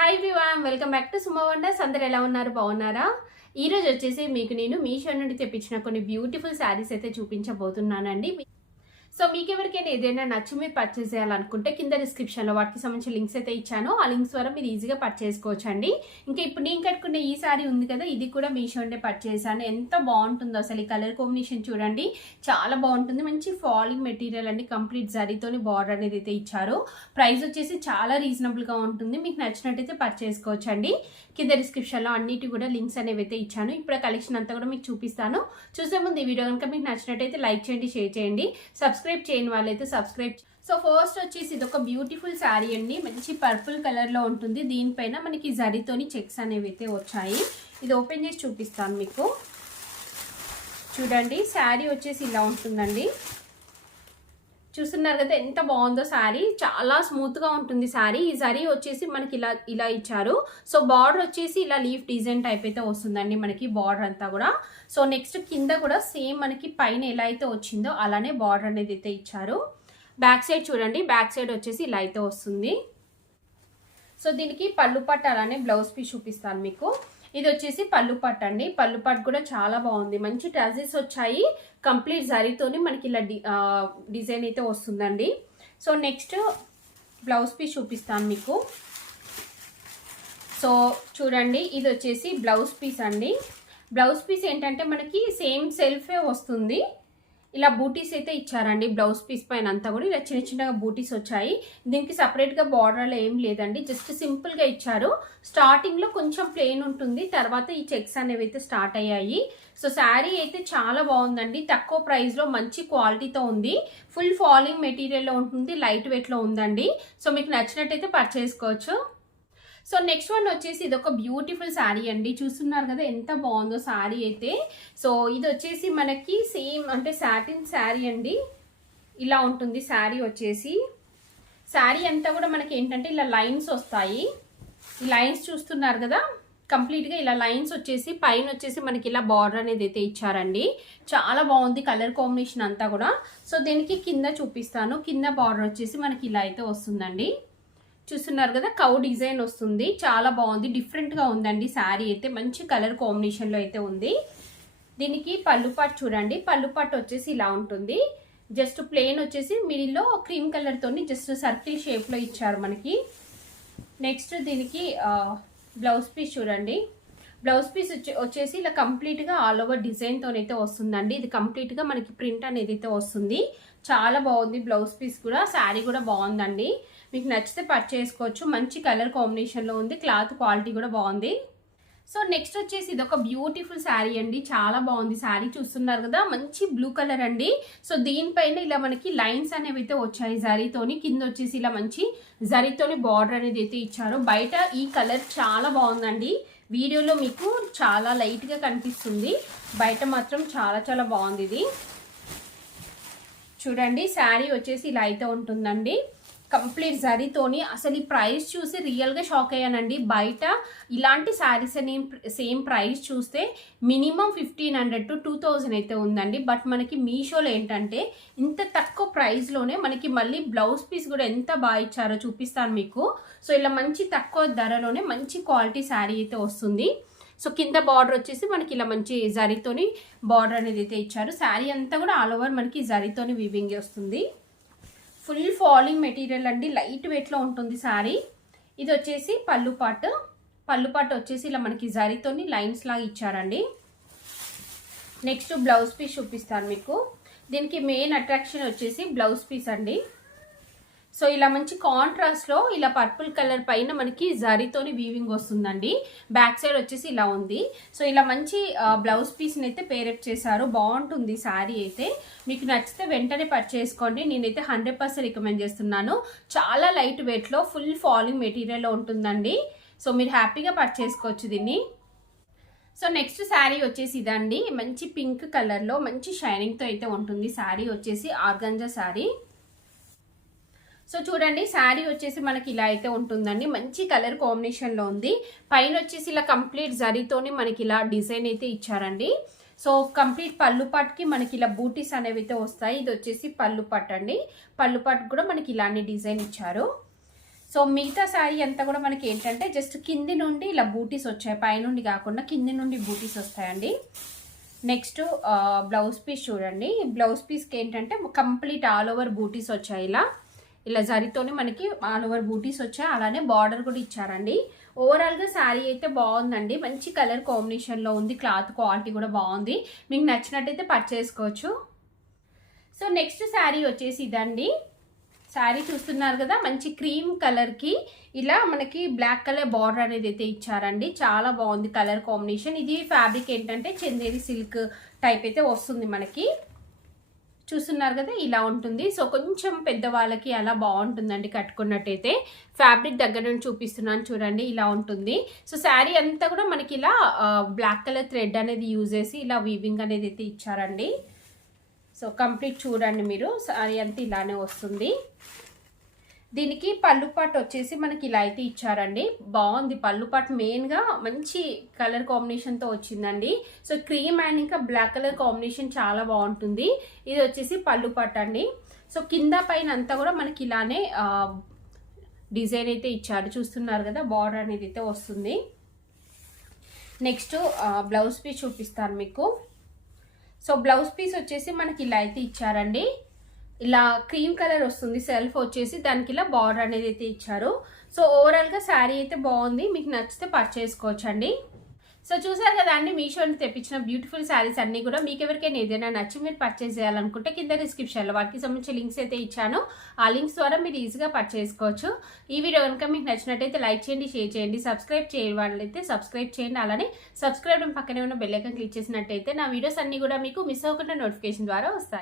Hi everyone, welcome back to Suma wonders. అందరు ఎలా ఉన్నారు? బాగున్నారా? ఈ రోజు వచ్చేసి మీకు నేను మీషో నుండి తెప్పించిన కొన్ని బ్యూటిఫుల్ శారీస్ అయితే చూపించబోతున్నానండి. సో మీకు ఎవరికైనా ఏదైనా నచ్చి మీరు పర్చేస్ చేయాలనుకుంటే కింద డిస్క్రిప్షన్లో వాటికి సంబంధించిన లింక్స్ అయితే ఇచ్చాను. ఆ లింక్స్ ద్వారా మీరు ఈజీగా పర్చేస్ చేసుకోవచ్చండి. ఇంకా ఇప్పుడు నేను కట్టుకున్న ఈ సారీ ఉంది కదా, ఇది కూడా మీషోనే పర్చేస్ చేశాను. ఎంత బాగుంటుందో అసలు. ఈ కలర్ కాంబినేషన్ చూడండి, చాలా బాగుంటుంది. మంచి ఫాలింగ్ మెటీరియల్ అండి, కంప్లీట్ జరీతోని బార్డర్ అనేది అయితే ఇచ్చారు. ప్రైస్ వచ్చేసి చాలా రీజనబుల్గా ఉంటుంది. మీకు నచ్చినట్టయితే పర్చేస్ చేసుకోవచ్చండి. కింద డిస్క్రిప్షన్లో అన్నిటి కూడా లింక్స్ అనేవి అయితే ఇచ్చాను. ఇప్పుడు కలెక్షన్ అంతా కూడా మీకు చూపిస్తాను. చూసే ముందు ఈ వీడియో కనుక మీకు నచ్చినట్టయితే లైక్ చేయండి, షేర్ చేయండి. సబ్స్క్రైబ్ చేయని వాళ్ళైతే సబ్స్క్రైబ్. సో ఫస్ట్ వచ్చేసి ఇది ఒక బ్యూటిఫుల్ శారీ అండి, మంచి పర్పుల్ కలర్ లో ఉంటుంది. దీనిపైన మనకి జరీతోని చెక్స్ అనేవి అయితే వచ్చాయి. ఇది ఓపెన్ చేసి చూపిస్తాను మీకు. చూడండి, శారీ వచ్చేసి ఇలా ఉంటుందండి. చూస్తున్నారు కదా ఎంత బాగుందో శారీ. చాలా స్మూత్ గా ఉంటుంది శారీ. ఈ జరీ వచ్చేసి మనకి ఇలా ఇచ్చారు. సో బార్డర్ వచ్చేసి ఇలా లీఫ్ డిజైన్ టైప్ అయితే వస్తుందండి మనకి బార్డర్ అంతా కూడా. సో నెక్స్ట్ కింద కూడా సేమ్ మనకి పైన ఎలా అయితే వచ్చిందో అలానే బార్డర్ అనేది అయితే ఇచ్చారు. బ్యాక్ సైడ్ చూడండి, బ్యాక్ సైడ్ వచ్చేసి ఇలా అయితే వస్తుంది. సో దీనికి పళ్ళు పట్టు అలానే బ్లౌజ్ పీస్ చూపిస్తాను మీకు. ఇది వచ్చేసి పళ్ళు పట్టు అండి. పళ్ళు పట్టు కూడా చాలా బాగుంది. మంచి టజల్స్ వచ్చాయి. కంప్లీట్ జరీతోని మనకి ఇలా డిజైన్ అయితే వస్తుందండి. సో నెక్స్ట్ బ్లౌజ్ పీస్ చూపిస్తాను మీకు. సో చూడండి, ఇది వచ్చేసి బ్లౌజ్ పీస్ అండి. బ్లౌజ్ పీస్ ఏంటంటే మనకి సేమ్ సెల్ఫే వస్తుంది. ఇలా బూటీస్ అయితే ఇచ్చారండి. బ్లౌజ్ పీస్ పైన అంతా కూడా ఇలా చిన్న చిన్నగా బూటీస్ వచ్చాయి. దీనికి సపరేట్గా బార్డర్లో ఏం లేదండి, జస్ట్ సింపుల్గా ఇచ్చారు. స్టార్టింగ్లో కొంచెం ప్లెయిన్ ఉంటుంది, తర్వాత ఈ చెక్స్ అనేవి అయితే స్టార్ట్ అయ్యాయి. సో శారీ అయితే చాలా బాగుందండి. తక్కువ ప్రైస్లో మంచి క్వాలిటీతో ఉంది. ఫుల్ ఫాలింగ్ మెటీరియల్లో ఉంటుంది, లైట్ వెయిట్లో ఉందండి. సో మీకు నచ్చినట్టయితే పర్చేస్ చేసుకోవచ్చు. సో నెక్స్ట్ వన్ వచ్చేసి ఇది ఒక బ్యూటిఫుల్ శారీ అండి. చూస్తున్నారు కదా ఎంత బాగుందో శారీ అయితే. సో ఇది వచ్చేసి మనకి సేమ్ అంటే సాటిన్ శారీ అండి. ఇలా ఉంటుంది శారీ వచ్చేసి. శారీ అంతా కూడా మనకి ఏంటంటే ఇలా లైన్స్ వస్తాయి. ఈ లైన్స్ చూస్తున్నారు కదా, కంప్లీట్గా ఇలా లైన్స్ వచ్చేసి పైన వచ్చేసి మనకి ఇలా బార్డర్ అనేది అయితే ఇచ్చారండి. చాలా బాగుంది కలర్ కాంబినేషన్ అంతా కూడా. సో దీనికి కింద చూపిస్తాను. కింద బార్డర్ వచ్చేసి మనకి ఇలా అయితే వస్తుందండి. చూస్తున్నారు కదా, కౌ డిజైన్ వస్తుంది. చాలా బాగుంది, డిఫరెంట్గా ఉందండి శారీ అయితే. మంచి కలర్ కాంబినేషన్లో అయితే ఉంది. దీనికి పళ్ళు పట్టు చూడండి. పళ్ళు పట్టు వచ్చేసి ఇలా ఉంటుంది. జస్ట్ ప్లెయిన్ వచ్చేసి మిడిల్లో క్రీమ్ కలర్తోని జస్ట్ సర్కిల్ షేప్లో ఇచ్చారు మనకి. నెక్స్ట్ దీనికి బ్లౌజ్ పీస్ చూడండి. బ్లౌజ్ పీస్ వచ్చేసి ఇలా కంప్లీట్గా ఆల్ ఓవర్ డిజైన్తోనైతే వస్తుందండి. ఇది కంప్లీట్గా మనకి ప్రింట్ అనేది అయితే వస్తుంది. చాలా బాగుంది బ్లౌజ్ పీస్ కూడా. శారీ కూడా బాగుందండి. మీకు నచ్చితే పర్చేస్ చేసుకోవచ్చు. మంచి కలర్ కాంబినేషన్లో ఉంది. క్లాత్ క్వాలిటీ కూడా బాగుంది. సో నెక్స్ట్ వచ్చేసి ఇది ఒక బ్యూటిఫుల్ శారీ అండి. చాలా బాగుంది శారీ. చూస్తున్నారు కదా, మంచి బ్లూ కలర్ అండి. సో దీనిపైన ఇలా మనకి లైన్స్ అనేవి అయితే వచ్చాయి జరీతోని. కింద వచ్చేసి ఇలా మంచి జరీతోని బార్డర్ అనేది అయితే ఇచ్చారు. బయట ఈ కలర్ చాలా బాగుందండి. వీడియోలో మీకు చాలా లైట్గా కనిపిస్తుంది, బయట మాత్రం చాలా చాలా బాగుంది ఇది. చూడండి, శారీ వచ్చేసి ఇలా అయితే ఉంటుందండి. కంప్లీట్ జరీతోని. అసలు ఈ ప్రైస్ చూసి రియల్గా షాక్ అయ్యానండి. బయట ఇలాంటి శారీస్ అని సేమ్ ప్రైస్ చూస్తే మినిమం 1500 to 2000 అయితే ఉందండి. బట్ మనకి మీషోలో ఏంటంటే ఇంత తక్కువ ప్రైస్లోనే మనకి మళ్ళీ బ్లౌజ్ పీస్ కూడా ఎంత బాగా ఇచ్చారో చూపిస్తాను మీకు. సో ఇలా మంచి తక్కువ ధరలోనే మంచి క్వాలిటీ శారీ అయితే వస్తుంది. సో కింద బార్డర్ వచ్చేసి మనకి ఇలా మంచి జరీతోని బార్డర్ అనేది అయితే ఇచ్చారు. శారీ అంతా కూడా ఆల్ ఓవర్ మనకి జరీతోని వీవింగ్ వస్తుంది. ఫుల్ ఫాలింగ్ మెటీరియల్ అండి, లైట్ వెయిట్లో ఉంటుంది శారీ. ఇది వచ్చేసి పళ్ళు పాటు. పళ్ళు పాటు వచ్చేసి ఇలా మనకి జరీతోని లైన్స్ లాగా ఇచ్చారండి. నెక్స్ట్ బ్లౌజ్ పీస్ చూపిస్తాను మీకు. దీనికి మెయిన్ అట్రాక్షన్ వచ్చేసి బ్లౌజ్ పీస్ అండి. సో ఇలా మంచి కాంట్రాస్ట్లో ఇలా పర్పుల్ కలర్ పైన మనకి జరీతోని వీవింగ్ వస్తుందండి. బ్యాక్ సైడ్ వచ్చేసి ఇలా ఉంది. సో ఇలా మంచి బ్లౌజ్ పీస్ని అయితే పేరప్ చేశారు. బాగుంటుంది శారీ అయితే. మీకు నచ్చితే వెంటనే పర్చేస్ చేసుకోండి. నేనైతే 100% రికమెండ్ చేస్తున్నాను. చాలా లైట్ వెయిట్లో ఫుల్ ఫాలింగ్ మెటీరియల్లో ఉంటుందండి. సో మీరు హ్యాపీగా పర్చేస్ చేసుకోవచ్చు దీన్ని. సో నెక్స్ట్ శారీ వచ్చేసి ఇదండి. మంచి పింక్ కలర్లో మంచి షైనింగ్తో అయితే ఉంటుంది. శారీ వచ్చేసి ఆర్గంజా శారీ. సో చూడండి, శారీ వచ్చేసి మనకి ఇలా అయితే ఉంటుందండి. మంచి కలర్ కాంబినేషన్లో ఉంది. పైన వచ్చేసి ఇలా కంప్లీట్ జరీతోని మనకి ఇలా డిజైన్ అయితే ఇచ్చారండి. సో కంప్లీట్ పళ్ళు పట్టుకి మనకి ఇలా బూటీస్ అనేవి అయితే వస్తాయి. ఇది వచ్చేసి పళ్ళు పట్టు అండి. పళ్ళు పట్టు కూడా మనకి ఇలాంటి డిజైన్ ఇచ్చారు. సో మిగతా శారీ అంతా కూడా మనకి ఏంటంటే జస్ట్ కింది నుండి ఇలా బూటీస్ వచ్చాయి, పైనుండి కాకుండా కింది నుండి బూటీస్ వస్తాయండి. నెక్స్ట్ బ్లౌజ్ పీస్ చూడండి. బ్లౌజ్ పీస్కి ఏంటంటే కంప్లీట్ ఆల్ ఓవర్ బూటీస్ వచ్చాయి. ఇలా జరీతోనే మనకి ఆల్ ఓవర్ బూటీస్ వచ్చాయి. అలానే బార్డర్ కూడా ఇచ్చారండి. ఓవరాల్గా శారీ అయితే బాగుందండి. మంచి కలర్ కాంబినేషన్లో ఉంది. క్లాత్ క్వాలిటీ కూడా బాగుంది. మీకు నచ్చినట్టయితే పర్చేస్ చేసుకోవచ్చు. సో నెక్స్ట్ శారీ వచ్చేసి ఇదండి. శారీ చూస్తున్నారు కదా, మంచి క్రీమ్ కలర్కి ఇలా మనకి బ్లాక్ కలర్ బార్డర్ అనేది అయితే ఇచ్చారండి. చాలా బాగుంది కలర్ కాంబినేషన్. ఇది ఫ్యాబ్రిక్ ఏంటంటే చందేరి సిల్క్ టైప్ అయితే వస్తుంది మనకి. చూస్తున్నారు కదా, ఇలా ఉంటుంది. సో కొంచెం పెద్దవాళ్ళకి అలా బాగుంటుందండి కట్టుకున్నట్టయితే. ఫ్యాబ్రిక్ దగ్గర నుంచి చూపిస్తున్నాను చూడండి, ఇలా ఉంటుంది. సో శారీ అంతా కూడా మనకి ఇలా బ్లాక్ కలర్ థ్రెడ్ అనేది యూజ్ చేసి ఇలా వీవింగ్ అనేది అయితే ఇచ్చారండి. సో కంప్లీట్ చూడండి మీరు, శారీ అంతా ఇలానే వస్తుంది. దీనికి పళ్ళు పాటు వచ్చేసి మనకి ఇలా అయితే ఇచ్చారండి. బాగుంది పళ్ళు పాటు, మెయిన్గా మంచి కలర్ కాంబినేషన్తో వచ్చిందండి. సో క్రీమ్ అండ్ ఇంకా బ్లాక్ కలర్ కాంబినేషన్ చాలా బాగుంటుంది. ఇది వచ్చేసి పళ్ళు పాటు అండి. సో కింద పైన అంతా కూడా మనకి ఇలానే డిజైన్ అయితే ఇచ్చారు. చూస్తున్నారు కదా, బార్డర్ అనేది అయితే వస్తుంది. నెక్స్ట్ బ్లౌజ్ పీస్ చూపిస్తాను మీకు. సో బ్లౌజ్ పీస్ వచ్చేసి మనకి ఇలా అయితే ఇచ్చారండి. ఇలా క్రీమ్ కలర్ వస్తుంది. సెల్ఫ్ వచ్చేసి దానికి ఇలా బార్డర్ అనేది అయితే ఇచ్చారు. సో ఓవరాల్గా శారీ అయితే బాగుంది. మీకు నచ్చితే పర్చేస్ చేసుకోవచ్చండి. సో చూసారు కదా అండి, మీషో నుంచి తెప్పించిన బ్యూటిఫుల్ శారీస్ అన్ని కూడా మీకు ఎవరికైనా ఏదైనా నచ్చి మీరు పర్చేస్ చేయాలనుకుంటే కింద డిస్క్రిప్షన్లో వాటికి సంబంధించిన లింక్స్ అయితే ఇచ్చాను. ఆ లింక్స్ ద్వారా మీరు ఈజీగా పర్చేస్ చేసుకోవచ్చు. ఈ వీడియో కనుక మీకు నచ్చినట్టయితే లైక్ చేయండి, షేర్ చేయండి, సబ్స్క్రైబ్ చేయని వాళ్ళైతే సబ్స్క్రైబ్ చేయండి. అలానే సబ్స్క్రైబ్ పక్కనే ఉన్న బెల్ ఐకాన్ క్లిక్ చేసినట్టయితే నా వీడియోస్ అన్ని కూడా మీకు మిస్ అవ్వకుండా నోటిఫికేషన్ ద్వారా వస్తాయి.